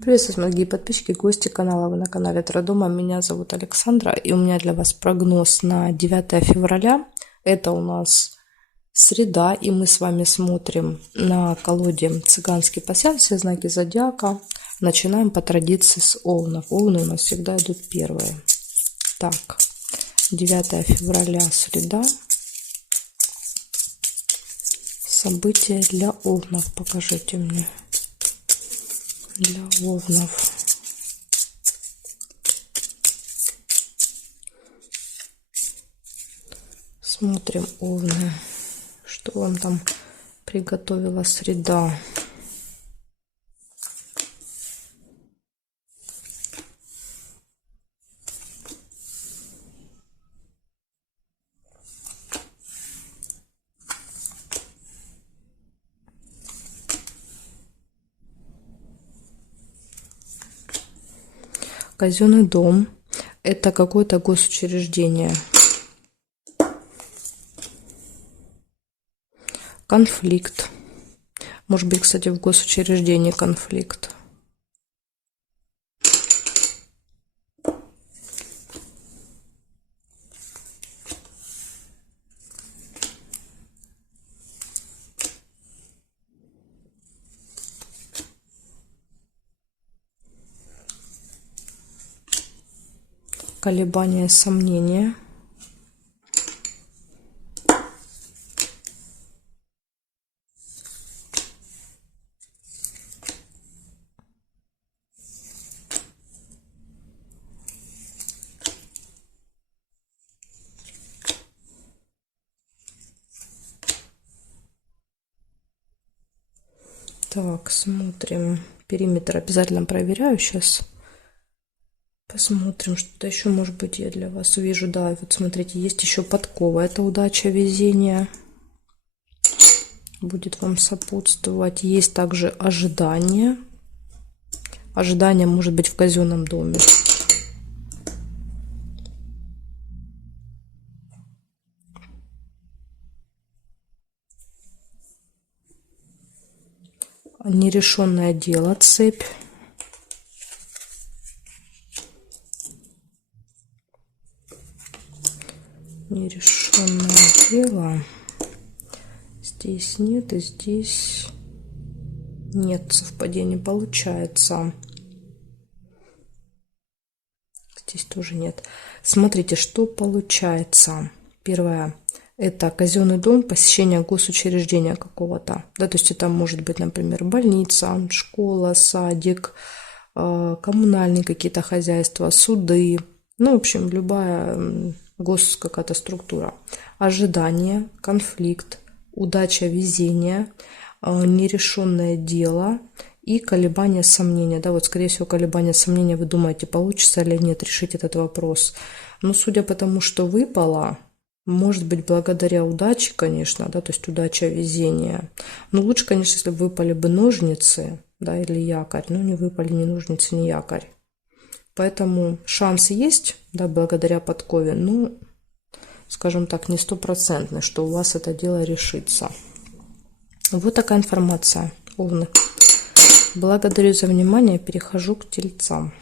Приветствую, мои дорогие подписчики, гости канала. Вы на канале Традома. Меня зовут Александра, и у меня для вас прогноз на 9 февраля. Это у нас среда, и мы с вами смотрим на колоде «Цыганский пасьянс», все знаки зодиака. Начинаем по традиции с овнов. Овны у нас всегда идут первые. Так, 9 февраля, среда. События для овнов покажите мне. Для овнов. Смотрим, овны, что вам там приготовила среда. Казенный дом – это какое-то госучреждение. Конфликт. Может быть, кстати, в госучреждении конфликт. Колебания, сомнения. Так, смотрим. Периметр обязательно проверяю сейчас. Посмотрим, что-то еще, может быть, я для вас увижу. Да, вот смотрите, есть еще подкова. Это удача, везение. Будет вам сопутствовать. Есть также ожидание. Ожидание может быть в казенном доме. Нерешенное дело, цепь. Нерешенное дело. Здесь нет, и здесь нет совпадения, получается. Здесь тоже нет. Смотрите, что получается. Первое. Это казенный дом, посещение госучреждения какого-то. Да, то есть это может быть, например, больница, школа, садик, коммунальные какие-то хозяйства, суды. Ну, в общем, любая какая-то структура. Ожидание, конфликт, удача, везение, нерешенное дело и колебания, сомнения. Да, вот, скорее всего, колебания, сомнения, вы думаете, получится или нет решить этот вопрос. Но судя по тому, что выпало, может быть, благодаря удаче, конечно, да, то есть удача, везение. Но лучше, конечно, если бы выпали бы ножницы, да, или якорь. Но не выпали ни ножницы, ни якорь. Поэтому шанс есть, да, благодаря подкове, но, скажем так, не стопроцентный, что у вас это дело решится. Вот такая информация, овны. Благодарю за внимание, перехожу к тельцам.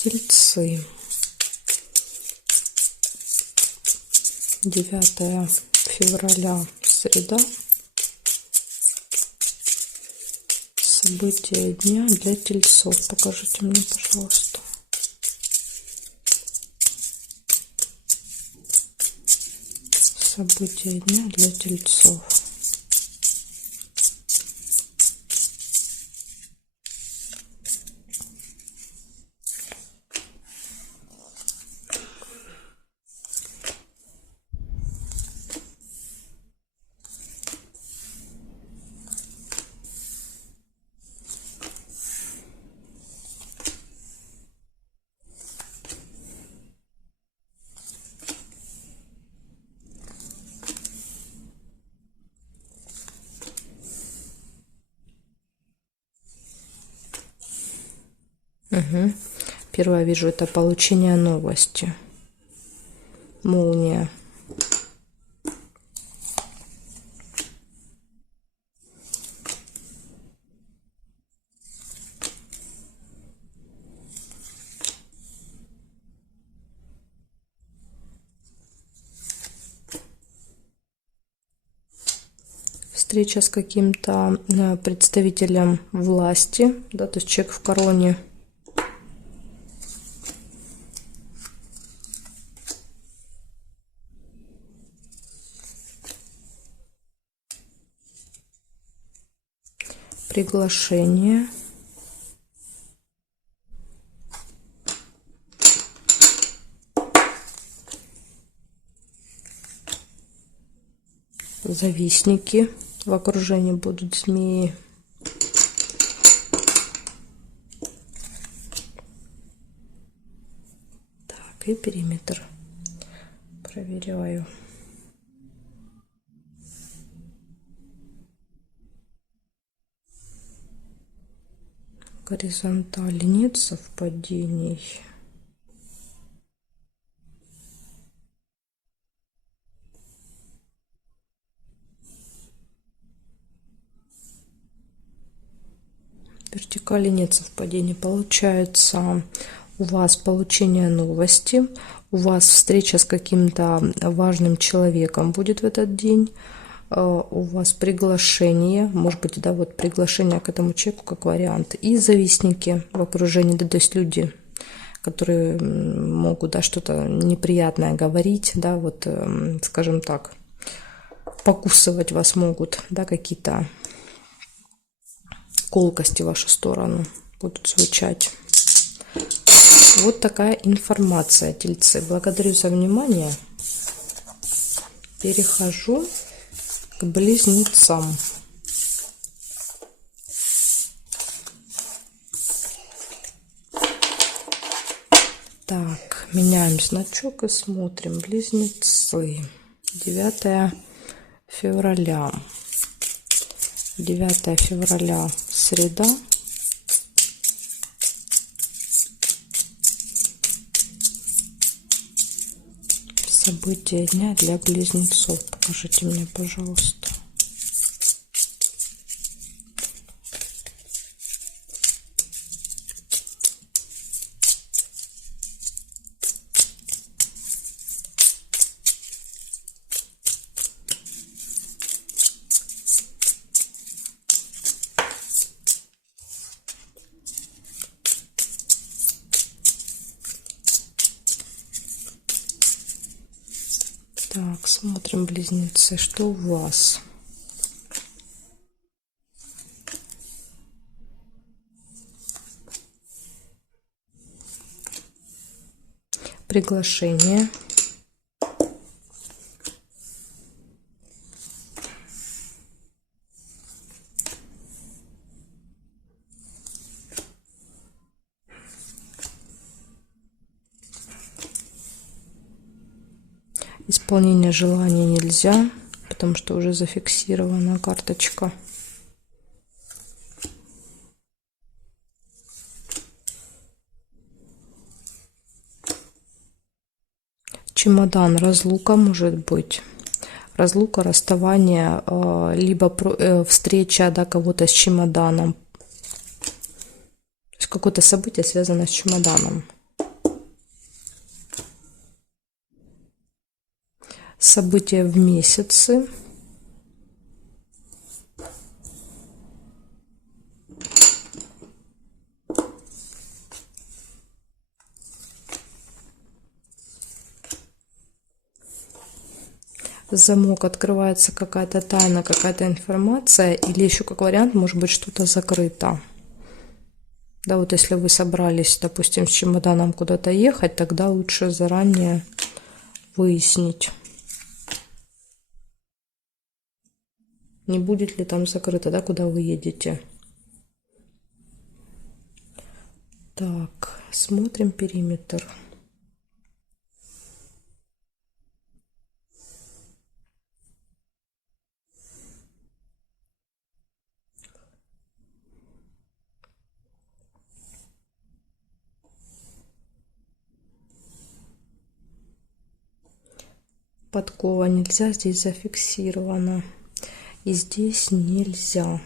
Тельцы. 9 февраля, среда. События дня для тельцов. Покажите мне, пожалуйста. События дня для тельцов. Первое вижу, это получение новости. Молния. Встреча с каким-то представителем власти, да, то есть человек в короне. Приглашение. Завистники. В окружении будут змеи. Так, и периметр проверяю. Горизонтали нет совпадений. Вертикали нет совпадений. Получается, у вас получение новости, у вас встреча с каким-то важным человеком будет в этот день, у вас приглашение, может быть, да, вот приглашение к этому человеку как вариант, и завистники в окружении, да, то есть люди, которые могут, да, что-то неприятное говорить, да, вот, скажем так, покусывать вас могут, да, какие-то колкости в вашу сторону будут звучать. Вот такая информация, тельцы. Благодарю за внимание. Перехожу к близнецам. Так, меняем значок и смотрим. Близнецы. 9 февраля. 9 февраля, среда. События дня для близнецов. Покажите мне, пожалуйста. Так, смотрим, близнецы, что у вас? Приглашение. Исполнение желания нельзя, потому что уже зафиксирована карточка. Чемодан, разлука может быть. Разлука, расставание, либо встреча, да, кого-то с чемоданом. То есть какое-то событие связано с чемоданом. События в месяце. Замок, открывается какая-то тайна, какая-то информация, или еще как вариант, может быть, что-то закрыто. Да, вот если вы собрались, допустим, с чемоданом куда-то ехать, тогда лучше заранее выяснить, не будет ли там закрыто, да, куда вы едете. Так, смотрим периметр. подкова нельзя, здесь зафиксировано. И здесь нельзя.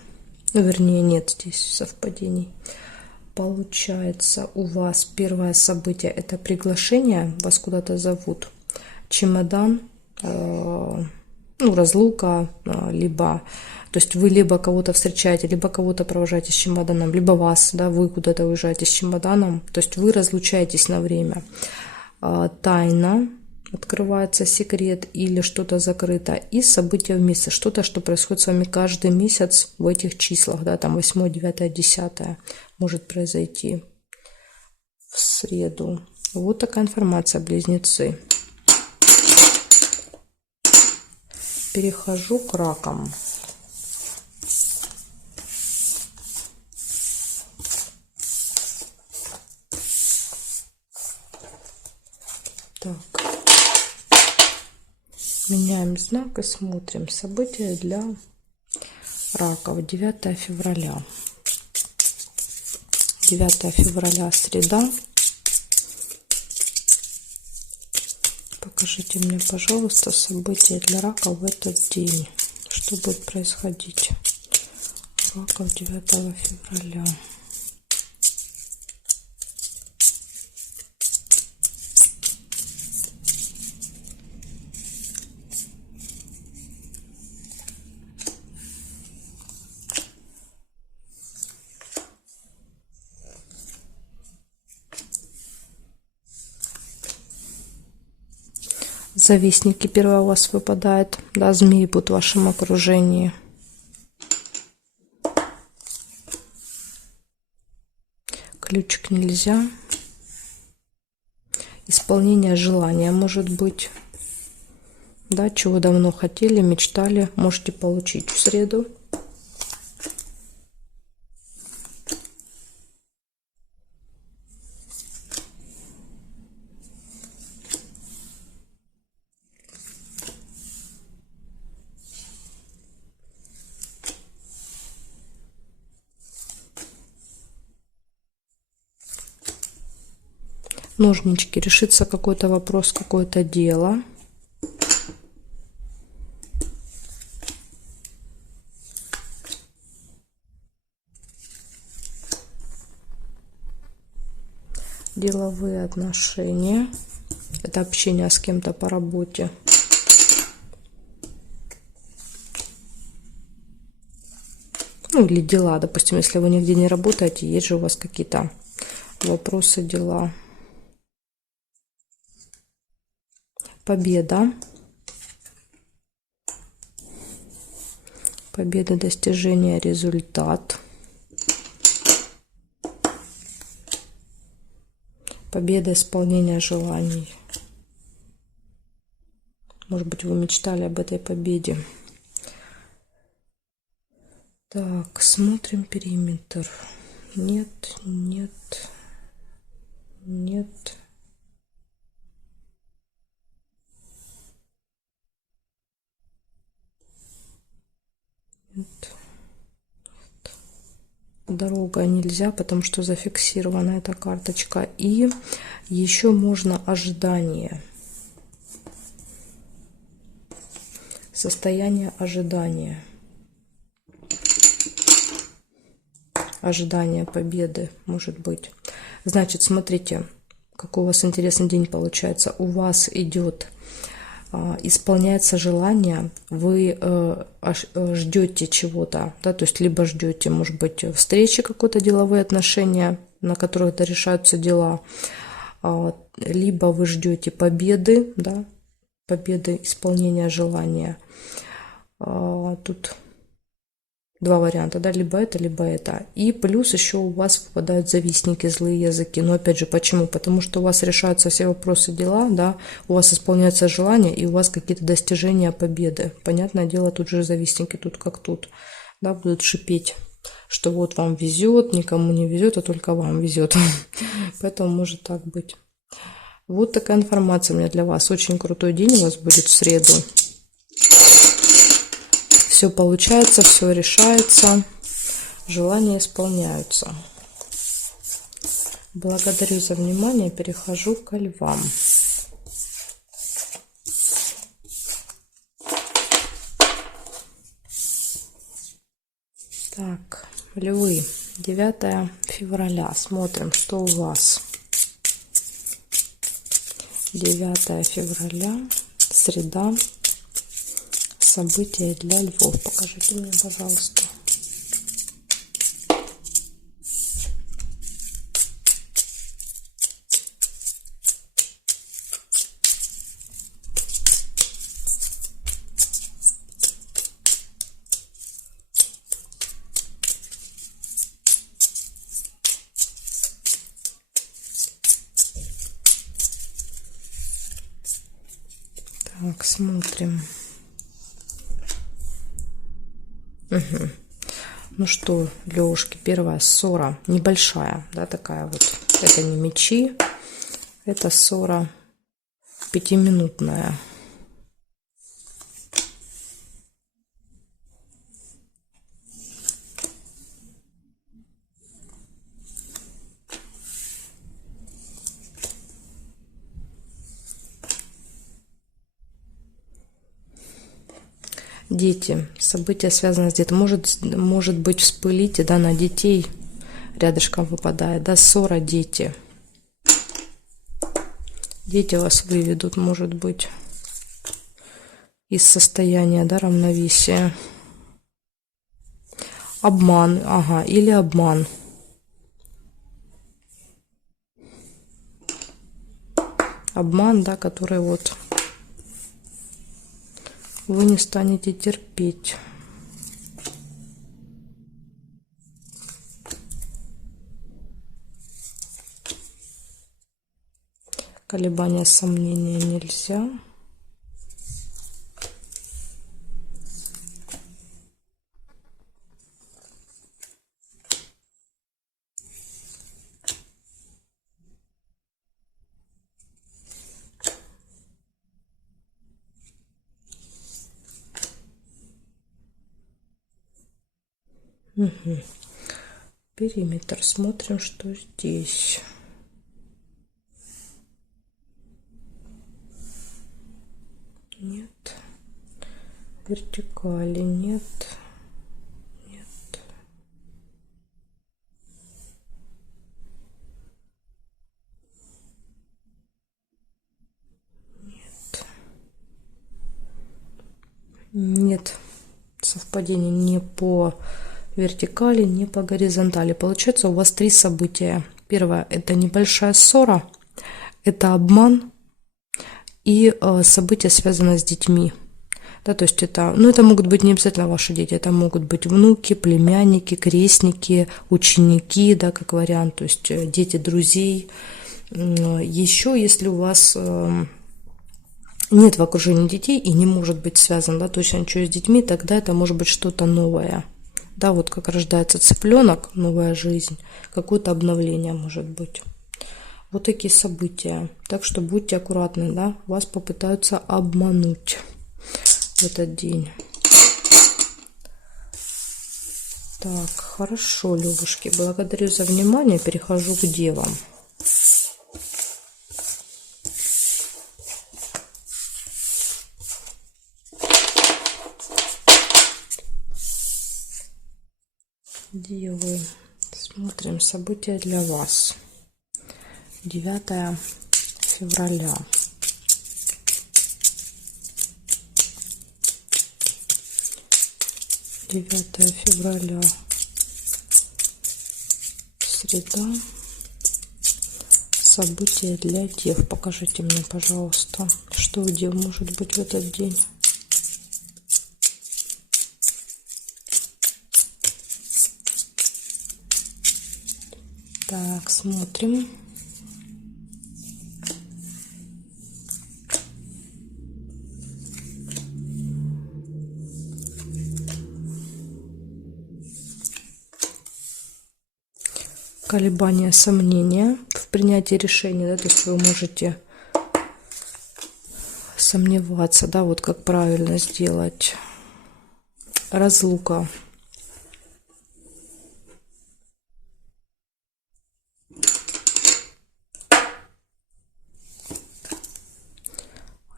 Ну, вернее, нет здесь совпадений. Получается, у вас первое событие — это приглашение, вас куда-то зовут. Чемодан, ну, разлука, либо, то есть вы либо кого-то встречаете, либо кого-то провожаете с чемоданом, либо вас, да, вы куда-то уезжаете с чемоданом, то есть вы разлучаетесь на время. Тайна, открывается секрет или что-то закрыто, и события в месяц, что-то, что происходит с вами каждый месяц в этих числах, да, там 8, 9, 10 может произойти в среду. Вот такая информация, близнецы. Перехожу к ракам. Так. Меняем знак и смотрим события для раков. 9 февраля. 9 февраля, среда. Покажите мне, пожалуйста, события для раков в этот день. Что будет происходить у раков 9 февраля? Завистники первое у вас выпадает, да, змеи будут в вашем окружении. Ключик нельзя. Исполнение желания может быть, да, чего давно хотели, мечтали, можете получить в среду. Ножнички, решится какой-то вопрос, какое-то дело. Деловые отношения. Это общение с кем-то по работе. Ну или дела, допустим, если вы нигде не работаете, есть же у вас какие-то вопросы, дела. Победа. Победа, достижение, результат. Победа, исполнение желаний. Может быть, вы мечтали об этой победе. Так, смотрим периметр. Нет, нет, нет. Нет. Дорога нельзя, потому что зафиксирована эта карточка. И еще можно ожидание. Состояние ожидания. Ожидание победы может быть. Значит, смотрите, какой у вас интересный день получается. У вас идет, исполняется желание, вы ждете чего-то, да, то есть либо ждете, может быть, встречи, какие-то деловые отношения, на которых решаются дела, либо вы ждете победы, да, победы, исполнения желания. Тут два варианта, да, либо это, либо это. И плюс еще у вас попадают завистники, злые языки. Но опять же, почему? Потому что у вас решаются все вопросы, дела, да, у вас исполняются желания, и у вас какие-то достижения, победы. Понятное дело, тут же завистники, тут как тут, да, будут шипеть, что вот вам везет, никому не везет, а только вам везет. Поэтому может так быть. Вот такая информация у меня для вас. Очень крутой день у вас будет в среду. Все получается, все решается, желания исполняются. Благодарю за внимание, перехожу ко львам. Так, львы, 9 февраля. Смотрим, что у вас. 9 февраля, среда. События для львов. Покажите мне, пожалуйста. Так, смотрим. Угу. Ну что, Лёшки, первая ссора, небольшая, да, такая вот. Это не мечи, это ссора 5-минутная. Дети, события связаны с детьми. Может быть, вспылите, да, на детей рядышком выпадает, да, ссора, дети. Дети вас выведут, может быть, из состояния, да, равновесия. Обман, ага, или обман. Обман, да, который вот вы не станете терпеть. Колебания, сомнения нельзя. Угу. Периметр. Смотрим, что здесь. Нет. Вертикали нет. Нет. Нет. Нет. Совпадение не по вертикали, не по горизонтали. Получается, у вас 3 события. Первое – это небольшая ссора, это обман и события, связанные с детьми. Да, то есть это, ну, это могут быть не обязательно ваши дети, это могут быть внуки, племянники, крестники, ученики, да, как вариант, то есть дети друзей. Еще, если у вас нет в окружении детей и не может быть связан, да, точно ничего с детьми, тогда это может быть что-то новое. Да, вот как рождается цыпленок, новая жизнь, какое-то обновление может быть. Вот такие события. Так что будьте аккуратны, да, вас попытаются обмануть в этот день. Так, хорошо, Левушки, благодарю за внимание, перехожу к девам. Девы, смотрим события для вас. 9 февраля. Среда. События для дев. Покажите мне, пожалуйста, что у дев может быть в этот день. Так, смотрим. Колебания, сомнения в принятии решения, да, то есть вы можете сомневаться, да, вот как правильно сделать. Разлука.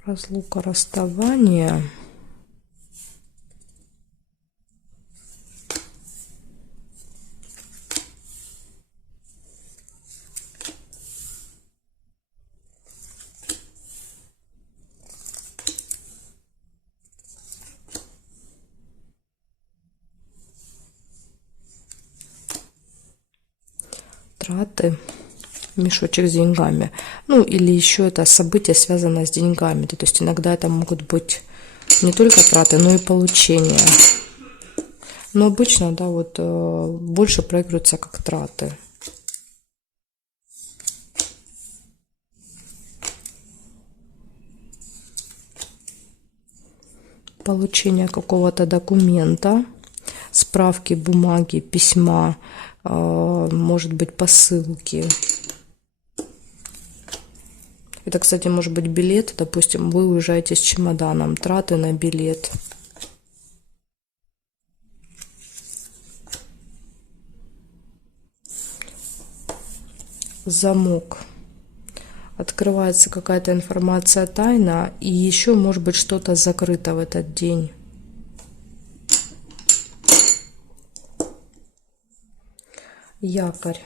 Разлука, расставание. траты, мешочек с деньгами. Ну, или еще это событие связано с деньгами. То есть иногда это могут быть не только траты, но и получения. Но обычно, да, вот больше проигрываются как траты. Получение какого-то документа, справки, бумаги, письма, может быть, посылки. Это, кстати, может быть билет. Допустим, вы уезжаете с чемоданом, траты на билет. Замок. Открывается какая-то информация тайна, и еще может быть что-то закрыто в этот день. Якорь.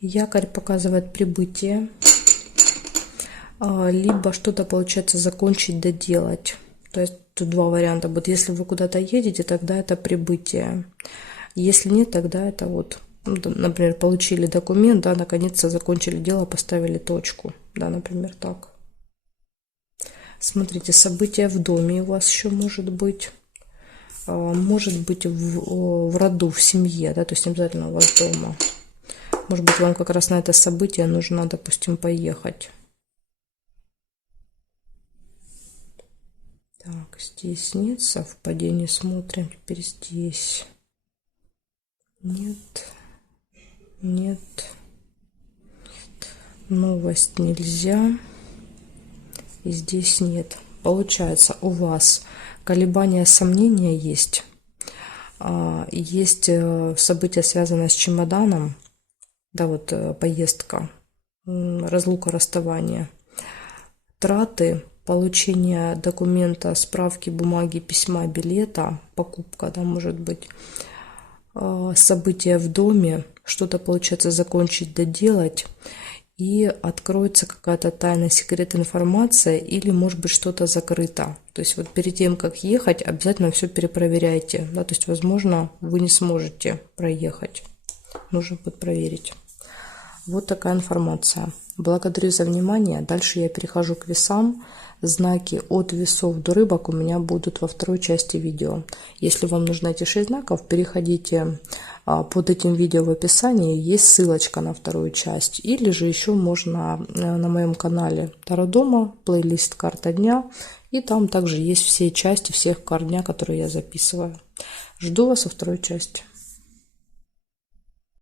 Якорь показывает прибытие, либо что-то получается закончить, доделать. То есть тут два варианта. Вот если вы куда-то едете, тогда это прибытие. Если нет, тогда это вот, например, получили документ, да, наконец-то закончили дело, поставили точку, да, например, так. Смотрите, события в доме у вас еще может быть в роду, в семье, да, то есть не обязательно у вас дома. Может быть, вам как раз на это событие нужно, допустим, поехать. Так, здесь нет совпадений, смотрим, теперь здесь. Нет, нет, новость нельзя, и здесь нет. Получается, у вас колебания, сомнения есть. Есть события, связанные с чемоданом, да, вот поездка, разлука, расставание, траты, получение документа, справки, бумаги, письма, билета, покупка, да, может быть, события в доме, что-то получается закончить, доделать, и откроется какая-то тайная, секретная информация, или может быть что-то закрыто. То есть вот перед тем, как ехать, обязательно все перепроверяйте, да, то есть возможно вы не сможете проехать, нужно будет проверить. Вот такая информация. Благодарю за внимание. Дальше я перехожу к весам. Знаки от весов до рыбок у меня будут во второй части видео. Если вам нужны эти 6 знаков, переходите под этим видео в описании. Есть ссылочка на вторую часть. Или же еще можно на моем канале Таро Дома, плейлист «Карта дня». И там также есть все части всех карт дня, которые я записываю. Жду вас во второй части.